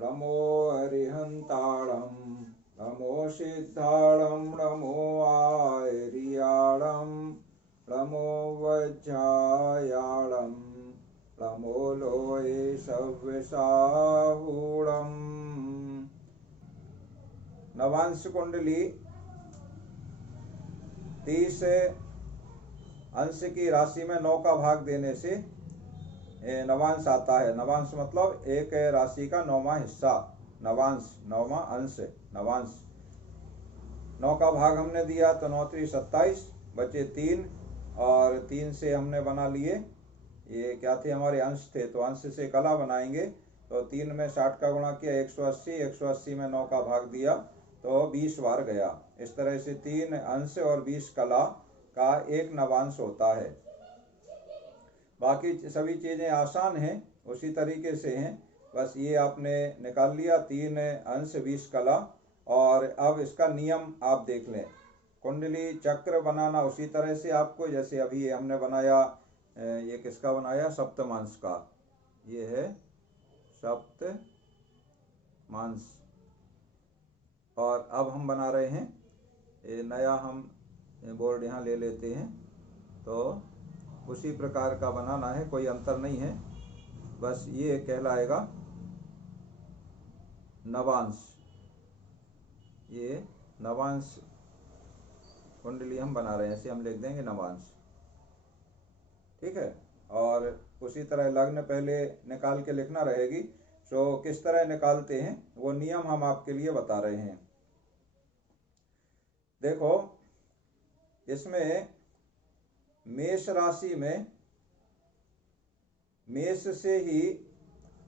नमो अरिहन्ताणं नमो सिद्धाणं नमो आयर्याणं नमो वज्रायाणं नमो लोये सव्यसाहूणम्। नवांश कुंडली 30 अंश की राशि में 9 का भाग देने से नवांश आता है। नवांश मतलब एक राशि का 9वां हिस्सा, नवांश 9वां अंश नवांश। 9 का भाग हमने दिया तो 9 3 27, बचे 3 और 3 से हमने बना लिए, ये क्या थे हमारे अंश थे, तो अंश से कला बनाएंगे। तो 3 में 60 का गुणा किया 180, 180 में 9 का भाग दिया तो 20 बार गया। इस तरह से 3 अंश और 20 कला का एक नवांश होता है। बाकी सभी चीजें आसान हैं, उसी तरीके से हैं, बस ये आपने निकाल लिया 3 अंश 20 कला। और अब इसका नियम आप देख लें। कुंडली चक्र बनाना उसी तरह से आपको, जैसे अभी हमने बनाया, ये किसका बनाया, सप्तमांश का, ये है सप्तमांश। और अब हम बना रहे हैं ये नया, हम बोर्ड यहाँ ले लेते हैं, तो उसी प्रकार का बनाना है, कोई अंतर नहीं है, बस ये कहलाएगा नवांश। ये नवांश कुंडली हम बना रहे हैं, ऐसे हम लिख देंगे नवांश, ठीक है। और उसी तरह लग्न पहले निकाल के लिखना रहेगी, तो किस तरह निकालते हैं वो नियम हम आपके लिए बता रहे हैं। देखो, इसमें मेष राशि में मेष से ही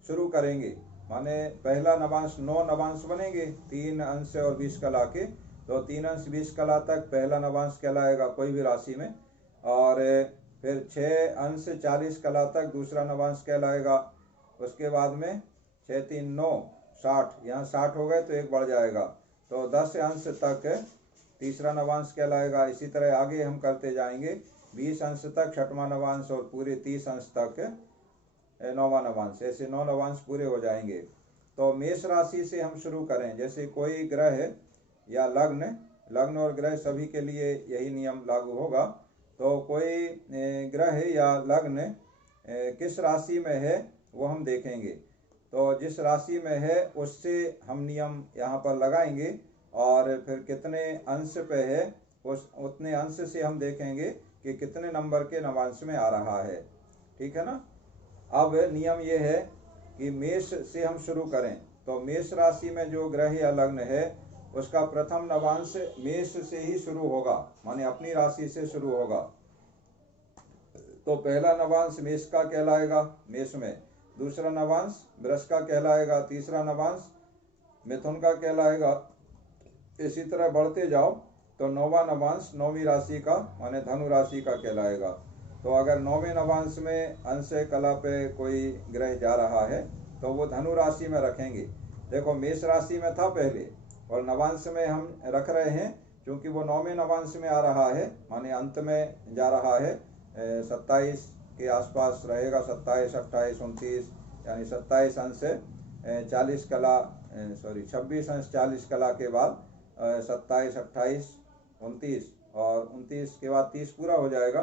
शुरू करेंगे, माने पहला नवांश 9 नवांश बनेंगे 3 अंश और 20 कला के, तो 3 अंश 20 कला तक पहला नवांश कहलाएगा कोई भी राशि में। और फिर 6 अंश 40 कला तक दूसरा नवांश कहलाएगा। उसके बाद में 6 3 9 60, यहाँ 60 हो गए तो एक बढ़ जाएगा, तो 10 अंश तक तीसरा नवांश कहलाएगा। इसी तरह आगे हम करते जाएंगे, 20 अंश तक छठवां नवांश और पूरे 30 अंश तक 9वां नवांश, ऐसे 9 नवांश पूरे हो जाएंगे। तो मेष राशि से हम शुरू करें, जैसे कोई ग्रह या लग्न और ग्रह सभी के लिए यही नियम लागू होगा। तो कोई ग्रह या लग्न किस राशि में है वो हम देखेंगे, तो जिस राशि में है उससे हम नियम यहाँ पर लगाएंगे, और फिर कितने अंश पे है उस उतने अंश से हम देखेंगे कि कितने नंबर के नवांश में आ रहा है, ठीक है ना। अब नियम ये है कि मेष से हम शुरू करें, तो मेष राशि में जो ग्रह या लग्न है उसका प्रथम नवांश मेष से ही शुरू होगा, माने अपनी राशि से शुरू होगा। तो पहला नवांश मेष का कहलाएगा, मेष में। दूसरा नवांश वृष का कहलाएगा, तीसरा नवांश मिथुन का कहलाएगा। इसी तरह बढ़ते जाओ तो 9वां नवांश 9वीं राशि का माने धनु राशि का कहलाएगा। तो अगर 9वें नवांश में अंश कला पे कोई ग्रह जा रहा है तो वो धनु राशि में रखेंगे। देखो, मेष राशि में था पहले और नवांश में हम रख रहे हैं, क्योंकि वो 9वें नवांश में आ रहा है, माने अंत में जा रहा है, 27 के आसपास रहेगा, 27 28 29, यानी 27 अंश 40 कला 26 अंश 40 कला के बाद 27 28 29 और 29 के बाद 30 पूरा हो जाएगा।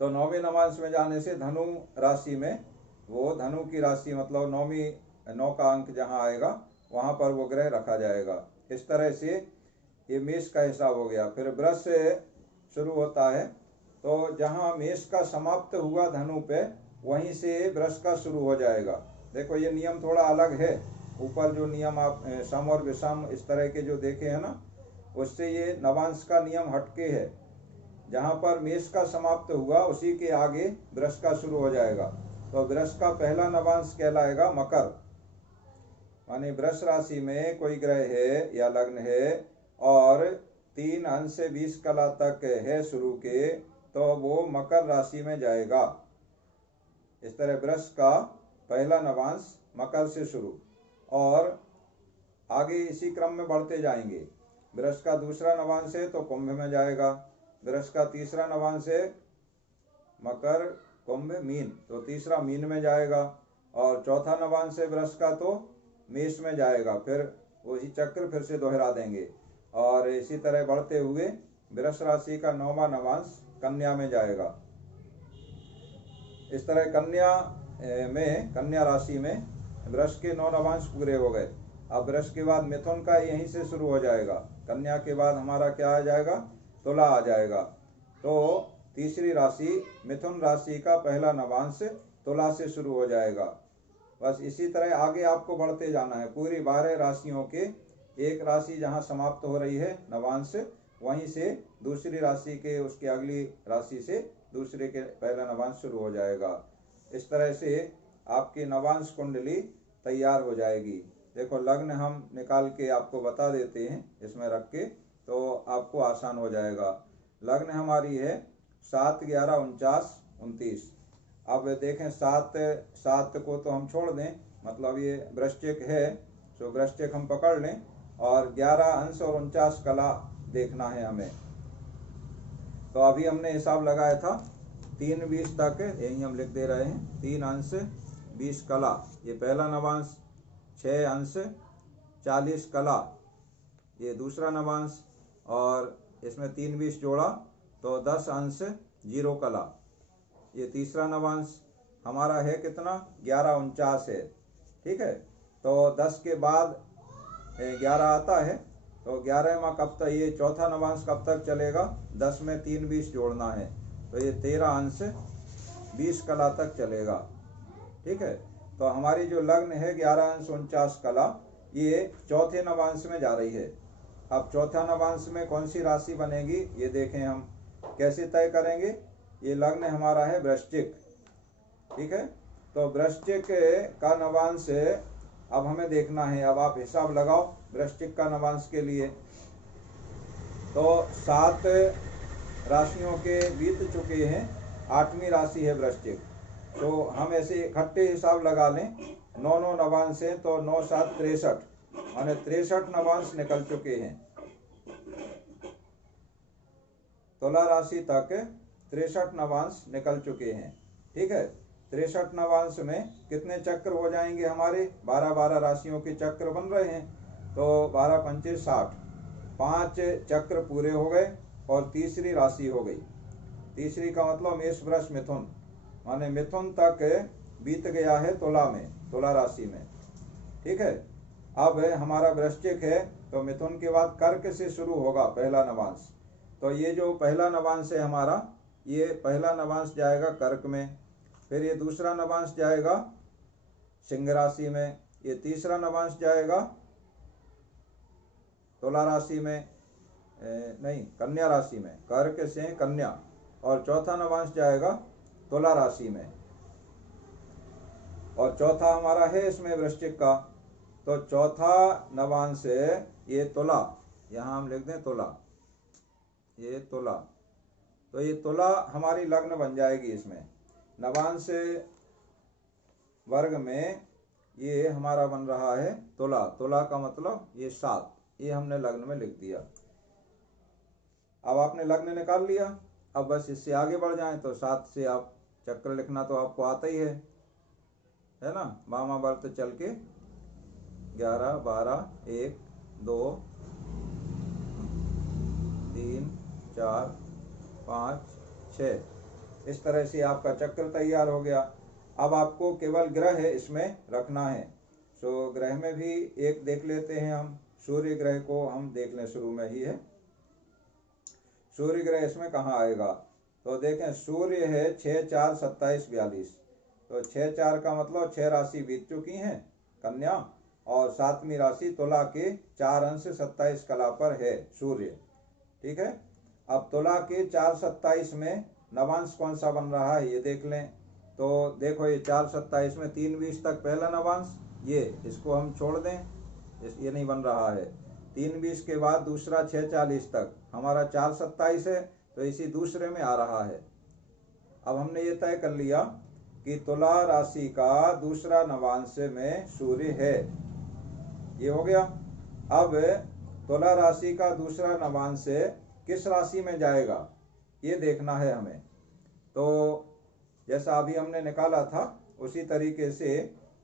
तो 9वें नवांश में जाने से धनु राशि में, वो धनु की राशि मतलब 9 का अंक जहां आएगा वहां पर वो ग्रह रखा जाएगा। इस तरह से ये मेष का हिसाब हो गया। फिर वृष से शुरू होता है, तो जहां मेष का समाप्त हुआ धनु पे वहीं से वृष का शुरू हो जाएगा। देखो, ये नियम थोड़ा अलग है, ऊपर जो नियम आप सम और विषम इस तरह के जो देखे हैं ना, उससे ये नवांश का नियम हटके है। जहां पर मेष का समाप्त हुआ उसी के आगे वृष का शुरू हो जाएगा। तो वृष का पहला नवांश कहलाएगा मकर, माने वृष राशि में कोई ग्रह है या लग्न है और 3 अंश से 20 कला तक है शुरू के, तो वो मकर राशि में जाएगा। इस तरह वृष का पहला नवांश मकर से शुरू, और आगे इसी क्रम में बढ़ते जाएंगे। वृष का दूसरा नवांश है तो कुंभ में जाएगा, वृष का तीसरा नवांश है मकर कुंभ मीन, तो तीसरा मीन में जाएगा, और चौथा नवांश है वृष का तो मेष में जाएगा, फिर वही चक्र फिर से दोहरा देंगे। और इसी तरह बढ़ते हुए वृष राशि का 9वां नवांश कन्या में जाएगा। इस तरह कन्या राशि में वृष के 9 नवांश पूरे हो गए। अब वृष के बाद मिथुन का यहीं से शुरू हो जाएगा। कन्या के बाद हमारा क्या आ जाएगा, तुला आ जाएगा। तो तीसरी राशि मिथुन राशि का पहला नवांश तुला से शुरू हो जाएगा। बस इसी तरह आगे आपको बढ़ते जाना है। पूरी 12 राशियों के एक राशि जहाँ समाप्त हो रही है नवांश, वहीं से दूसरी राशि के उसके अगली राशि से दूसरे के पहला नवांश शुरू हो जाएगा। इस तरह से आपकी नवांश कुंडली तैयार हो जाएगी। देखो लग्न हम निकाल के आपको बता देते हैं इसमें रख के, तो आपको आसान हो जाएगा। लग्न हमारी है 7, 11, 49, 29। अब देखें 7 को तो हम छोड़ दें, मतलब ये वृश्चिक है तो वृश्चिक हम पकड़ लें, और 11 अंश और 49 कला देखना है हमें। तो अभी हमने हिसाब लगाया था 3-20 तक, यही हम लिख दे रहे हैं। 3 अंश 20 कला ये पहला नवांश, 6 अंश 40 कला ये दूसरा नवांश, और इसमें 3-20 जोड़ा तो 10 अंश 0 कला ये तीसरा नवांश। हमारा है कितना, 11-49 है। ठीक है, तो 10 के बाद 11 आता है, तो 11वां कब तक, ये चौथा नवांश कब तक चलेगा, 10 में 3-20 जोड़ना है, तो ये 13 अंश 20 कला तक चलेगा। ठीक है, तो हमारी जो लग्न है 11 अंश 49 कला, ये चौथे नवांश में जा रही है। अब चौथा नवांश में कौन सी राशि बनेगी ये देखें हम कैसे तय करेंगे। ये लग्न हमारा है वृश्चिक। ठीक है, तो वृश्चिक का नवांश अब हमें देखना है। अब आप हिसाब लगाओ वृश्चिक का नवांश के लिए। तो 7 राशियों के बीत चुके हैं, 8वीं राशि है वृश्चिक। तो हम ऐसे इकट्ठे हिसाब लगा लें, 9 नवांश हैं तो 9 7 63, माने 63 नवांश निकल चुके हैं। तुला राशि तक 63 नवांश निकल चुके हैं। ठीक है, 63 नवांश में कितने चक्र हो जाएंगे हमारे, 12-12 राशियों के चक्र बन रहे हैं, तो 12 पंचे 60, 5 चक्र पूरे हो गए और तीसरी राशि हो गई। तीसरी का मतलब मेष वृष मिथुन, माने मिथुन तक बीत गया है तुला में, तुला राशि में। ठीक है, अब हमारा वृश्चिक है तो मिथुन के बाद कर्क से शुरू होगा पहला नवांश। तो ये जो पहला नवांश है हमारा, ये पहला नवांश जाएगा कर्क में, फिर ये दूसरा नवांश जाएगा सिंह राशि में, ये तीसरा नवांश जाएगा तुला राशि में, नहीं कन्या राशि में, कर्क से कन्या, और चौथा नवांश जाएगा तुला राशि में, और चौथा हमारा है इसमें वृश्चिक का। तो चौथा नवांश है ये तुला, यहाँ हम लिख दें तुला, ये तुला। तो ये तुला हमारी लग्न बन जाएगी। इसमें नवांश वर्ग में ये हमारा बन रहा है तुला। तुला का मतलब ये 7, ये हमने लग्न में लिख दिया। अब आपने लग्न निकाल लिया, अब बस इससे आगे बढ़ जाएं तो 7 से आप चक्र लिखना तो आपको आता ही है ना। वामा वर्त चल के 11 12 1 2 3 4 5 6, इस तरह से आपका चक्र तैयार हो गया। अब आपको केवल ग्रह इसमें रखना है। तो ग्रह में भी एक देख लेते हैं हम, सूर्य ग्रह को हम देख लें, शुरू में ही है सूर्य ग्रह। इसमें कहाँ आएगा, तो देखें सूर्य है 6 4 27 42, तो 6 4 का मतलब 6 राशि बीत चुकी हैं कन्या, और 7वीं राशि तुला के 4 अंश 27 कला पर है सूर्य। ठीक है, अब तुला के 4 27 में नवांश कौन सा बन रहा है ये देख लें। तो देखो ये 4 27 में 3-20 तक पहला नवांश, ये इसको हम छोड़ दें, ये नहीं बन रहा है। 3-20 के बाद दूसरा 6 40 तक, हमारा 4 27 है तो इसी दूसरे में आ रहा है। अब हमने ये तय कर लिया कि तुला राशि का दूसरा नवांश में सूर्य है, ये हो गया। अब तुला राशि का दूसरा नवांश किस राशि में जाएगा ये देखना है हमें। तो जैसा अभी हमने निकाला था उसी तरीके से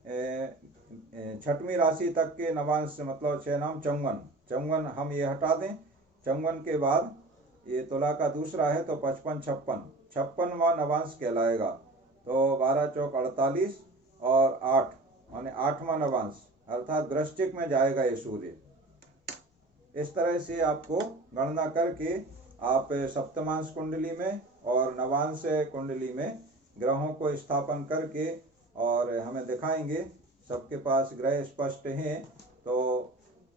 छठवीं राशि तक के नवांश मतलब 6 नाम 54 हम ये हटा दें। 54 के बाद ये तुला का दूसरा है तो 55 56 56वां नवांश कहलाएगा। तो 12 चौक 48 और 8 माने 8वां नवांश अर्थात वृश्चिक में जाएगा ये सूर्य। इस तरह से आपको गणना करके आप सप्तमांश कुंडली में और नवांश कुंडली में ग्रहों को स्थापन करके और हमें दिखाएंगे। सबके पास ग्रह स्पष्ट हैं तो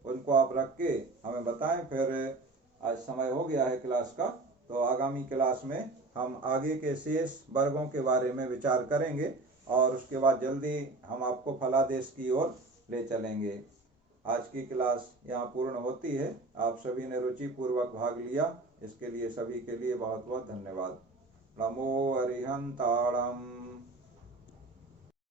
उनको आप रख के हमें बताएं। फिर आज समय हो गया है क्लास का, तो आगामी क्लास में हम आगे के शेष वर्गों के बारे में विचार करेंगे और उसके बाद जल्दी हम आपको फलादेश की ओर ले चलेंगे। आज की क्लास यहाँ पूर्ण होती है। आप सभी ने रुचिपूर्वक भाग लिया, इसके लिए सभी के लिए बहुत बहुत धन्यवाद। नमो अरिहंताणम्।